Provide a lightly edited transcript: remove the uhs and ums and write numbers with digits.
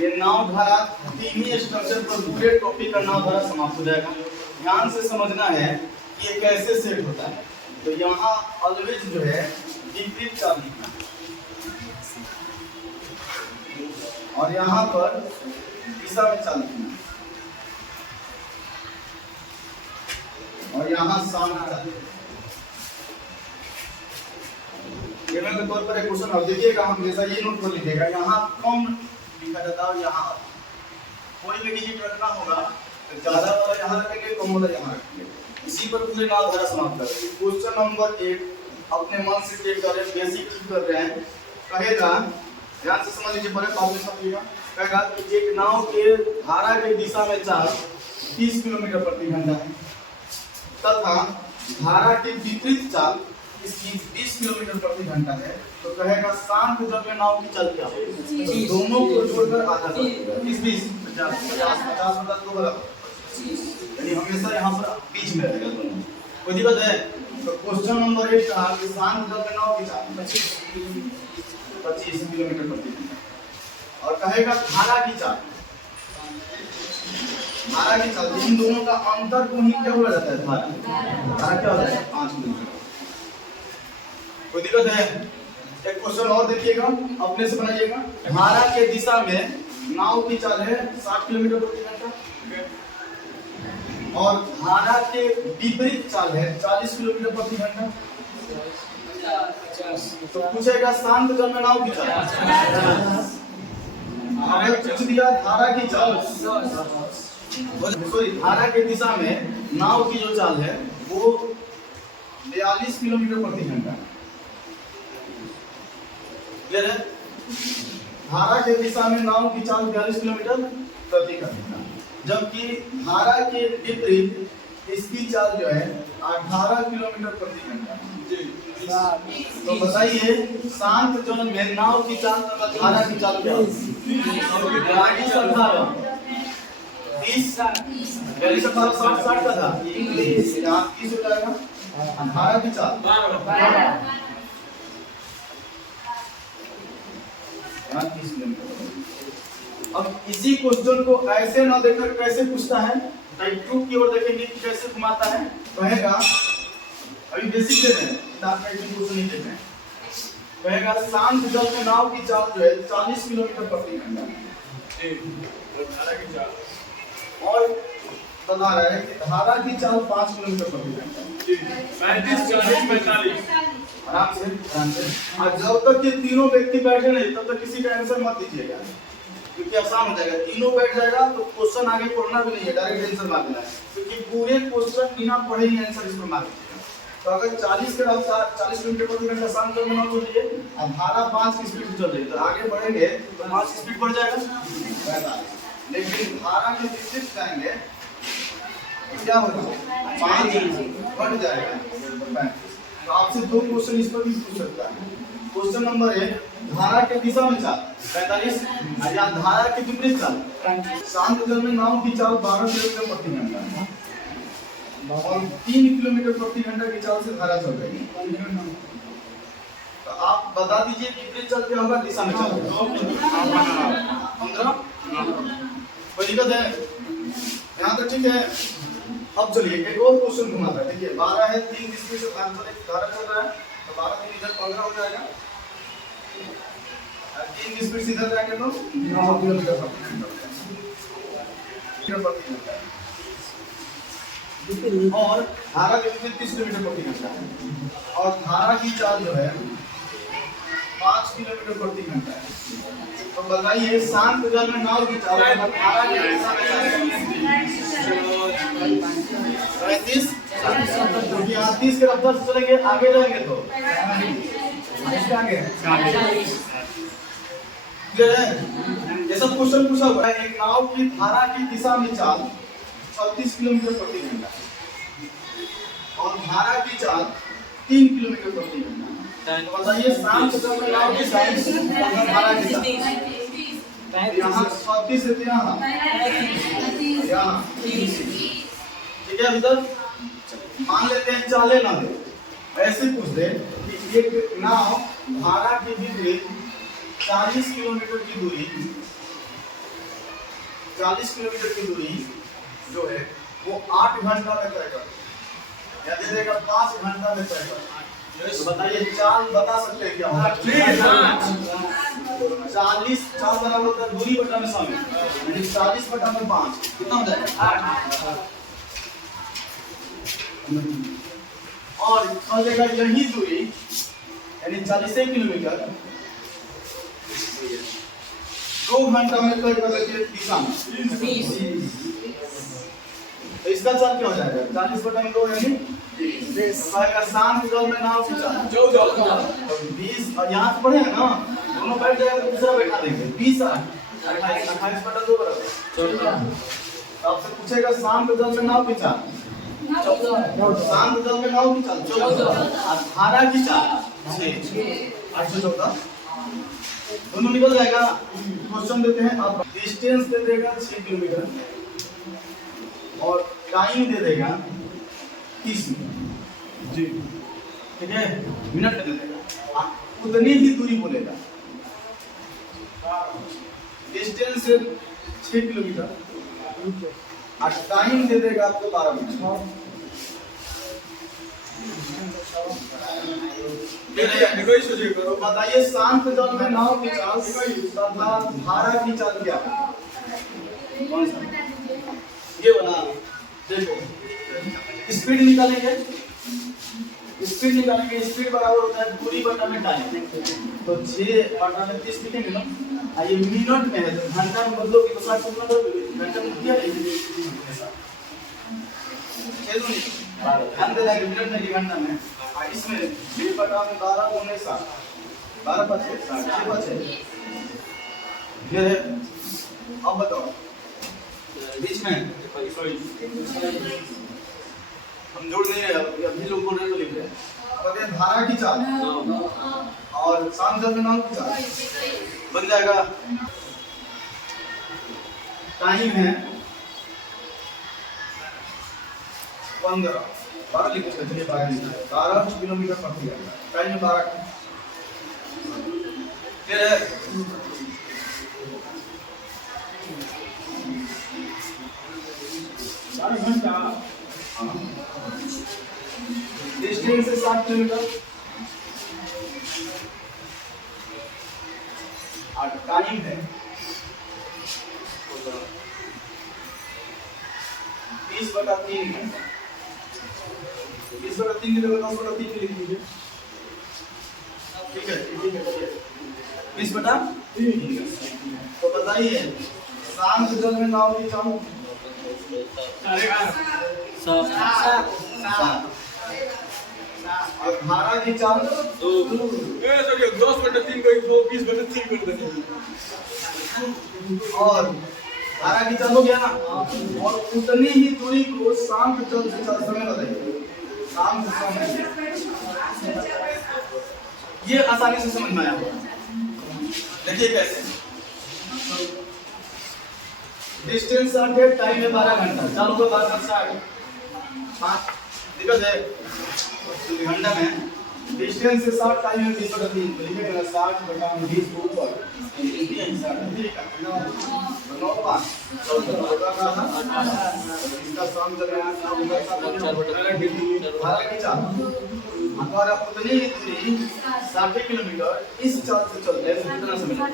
ये नाव धारा तीन ही स्ट्रक्चर पर पूरे टॉपिक का नाव धारा समाप्त हो जाएगा। ध्यान से समझना है कि ये कैसे सेट होता है। तो यहाँ ऑलवेज जो है विपरीत चाल लिखना और यहाँ पर दिशा में चाल लिखना और यहाँ शांत चाल। के तौर पर एक क्वेश्चन अब देखिएगा, हम जैसा ये नोट कर लीजिएगा, यहाँ कम लिखा जाता है, यहाँ कोई भी डिजिट रखना होगा तो ज्यादा वाला यहाँ रखेंगे, कम वाला यहाँ रखेंगे। इसी पर पूरे नाव धारा समाप्त करेंगे। क्वेश्चन नंबर 1 अपने मन से चेक कर रहे हैं, बेसिक ठीक कर रहे हैं। कहेगा, ध्यान से समझ लीजिए, पहले बात समझिएगा। कहेगा कि एक नाव के धारा के दिशा में चाल 30 किलोमीटर प्रति घंटा है तथा धारा के विपरीत चाल इसकी 20 किलोमीटर प्रति घंटा है। तो कहेगा शांत जल में नाव की चाल क्या होगी? तो दोनों को जोड़कर आधा 20 50 मतलब 2 बराबर, यानी हमेशा यहाँ पर बीच में रहेगा दोनों। कोई दिक्कत है? तो क्वेश्चन नंबर 1 कहा कि शांत जल में नाव की चाल 25 किलोमीटर प्रति घंटा और कहेगा धारा की चाल इन दोनों का अंतर को ही क्या बोला जाता है? धारा क्या होता है? 5 किलोमीटर। कोई दिक्कत है? एक क्वेश्चन और देखिएगा, अपने से बनाइएगा। धारा के दिशा में नाव की चाल है 60 किलोमीटर प्रति घंटा और धारा के विपरीत चाल है 40 किलोमीटर प्रति घंटा। तो पूछेगा शांत जल में नाव की चाल। अगर पूछ दिया धारा की चाल, सॉरी धारा के दिशा में नाव की जो चाल है वो 42 किलोमीटर प्रति घंटा है। क्लियर है? धारा के दिशा में नाव की चाल 42 किलोमीटर प्रति घंटा, जबकि धारा के विपरीत इसकी चाल जो है 18 किलोमीटर प्रति घंटा। तो बताइए शांत जल में नाव की चाल तथा धारा की चाल क्या होगी? 30 60 का था, 30 हो जाएगा। धारा की चाल 30 किलोमीटर। अब इसी क्वेश्चन को ऐसे ना देखकर कैसे पूछता है, टाइप 2 की ओर देखेंगे कि कैसे घुमाता है। कहेगा, अभी बेसिक दे रहे हैं, क्वेश्चन नहीं देते हैं। कहेगा शांत जल में नाव की चाल जो है 40 किलोमीटर प्रति घंटा और बता रहा है कि धारा की चाल 5 किलोमीटर प्रति घंटा। 35 40 45 आराम से। और जब तक ये तीनों व्यक्ति बैठे नहीं तब तक किसी का आंसर मत दीजिएगा, क्योंकि आसान हो जाएगा। तीनों बैठ जाएगा तो क्वेश्चन आगे पढ़ना भी नहीं है, डायरेक्ट आंसर मार देना है, क्योंकि पूरे क्वेश्चन बिना पढ़े ही आंसर इसको मार दीजिएगा। तो अगर 40 के रफ्तार 40 किलोमीटर प्रति घंटा शांत जल में नाव चल रही है और धारा 5 की स्पीड से चल रही है, तो आगे बढ़ेंगे तो 5 की स्पीड बढ़ जाएगा। लेकिन धारा के विपरीत जाएंगे तो क्या होगा? 5 बढ़ जाएगा। तो आपसे 2 क्वेश्चन इस पर भी पूछ सकता है। क्वेश्चन नंबर 1 धारा के दिशा में चाल 45 या धारा के विपरीत चाल। शांत जल में नाव की चाल 12 किलोमीटर प्रति घंटा और 3 किलोमीटर प्रति घंटा की चाल से धारा चल रही है। तो आप बता दीजिए विपरीत चाल क्या होगा? दिशा में चाल 15। कोई दिक्कत है? यहाँ तक ठीक है। अब चलिए एक और क्वेश्चन घुमाता है। देखिए 12 है, 3 डिस्प्ले से धारा चल रहा है, तो 12 3 इधर 15 हो जाएगा। 3 डिस्प्ले से इधर जाएंगे तो 9 किलोमीटर प्रति घंटा और धारा के विपरीत 30 किलोमीटर प्रति घंटा है और धारा की चाल जो है 5 किलोमीटर प्रति घंटा है। तो बताइए शांत जल में नाव की चाल धारा के दिशा में 35 क्योंकि 30 के रफ्तार से चलेंगे, आगे जाएंगे तो क्लियर है? ये सब क्वेश्चन पूछा हुआ है। एक नाव की धारा की दिशा में चाल 36 किलोमीटर प्रति घंटा और धारा की चाल 3 किलोमीटर प्रति घंटा। तो बताइए शांत जल में नाव की चाल धारा की चाल यहाँ 36 से यहाँ ठीक है। अभी तक मान लेते हैं चाले ना दे, ऐसे पूछ दे कि एक नाव धारा के विपरीत 40 किलोमीटर की दूरी 40 किलोमीटर की दूरी जो है वो 8 घंटा में तय कर, या दे देगा 5 घंटा में तय कर। तो बताइए चाल बता सकते हैं क्या होगा? 40 चाल बराबर होता है दूरी बटा में समय, यानी 40 बटा में 5 कितना हो जाएगा? 8। और हो जाएगा यही दूरी यानी 40 किलोमीटर 2 घंटा में तय कर लेते दिशा में। तो इसका चाल क्या हो जाएगा? 40 बटा में 2 यानी शांत जल में नाव से 20 और यहाँ से पढ़े हैं ना, दोनों बैठ जाएगा तो दूसरा बैठा देंगे 20 28 बटा 2 बराबर। आपसे पूछेगा शांत जल में नाव की चाल, शांत जल में नाव की चाल 14 और धारा की चाल 6 814 दोनों निकल जाएगा। क्वेश्चन देते हैं अब, डिस्टेंस दे देगा 6 किलोमीटर और टाइम दे देगा 30 मिनट जी, ठीक है, मिनट में दे देगा, उतनी ही दूरी बोलेगा। डिस्टेंस 6 किलोमीटर और टाइम दे देगा आपको 12 मिनट। तो बताइए शांत जल में नाव की चाल तथा धारा की चाल क्या है? कौन सा? ये बना देखो, स्पीड निकालेंगे, स्पीड निकालेंगे, स्पीड बराबर होता है दूरी बटा में टाइम। तो 6 बटा में 30 लिखेंगे ना, ये मिनट में है, घंटा में बदलोगे तो 60 घंटा में किया मिनट में घंटा में। इसमें 6 बटा में 12 गुने 7 12 बचे 60 बचे। ये है, अब बताओ बीच में हम जोड़ नहीं रहे, अभी लोग बोल रहे तो लिख रहे हैं। धारा की चाल और शांत जल में नाव की चाल बन जाएगा। टाइम है 12 लिख सकते हैं, 12 किलोमीटर प्रति घंटा, टाइम 12। फिर डिस्टेंस है 7 किलोमीटर और टाइम है 20 बटा 3 है। 20 बटा 3 की जगह 10 बटा 3 लिख लीजिए, ठीक है, 20 बटा 3। तो बताइए शांत जल में नाव की चाल और धारा की चाल 10 बटा 3 का 20 बटा 3 कर देंगे। और धारा की चाल हो गया ना, और उतनी ही दूरी को शांत जल से चल समय बताइए। शांत समय ये आसानी से समझ में आया होगा। देखिए कैसे, डिस्टेंस 8 है, टाइम है 12 घंटा, चालू का 12 5 दिक्कत है घंटा में। डिस्टेंस से 60, टाइम है 20 बटा 3, लिखेगा 60 बटा 20 के ऊपर 9 5 इसका सम चल रहा है। धारा की चाल अगर आप उतनी ही दूरी 60 किलोमीटर इस चाल से चलते हैं तो कितना समय लगेगा?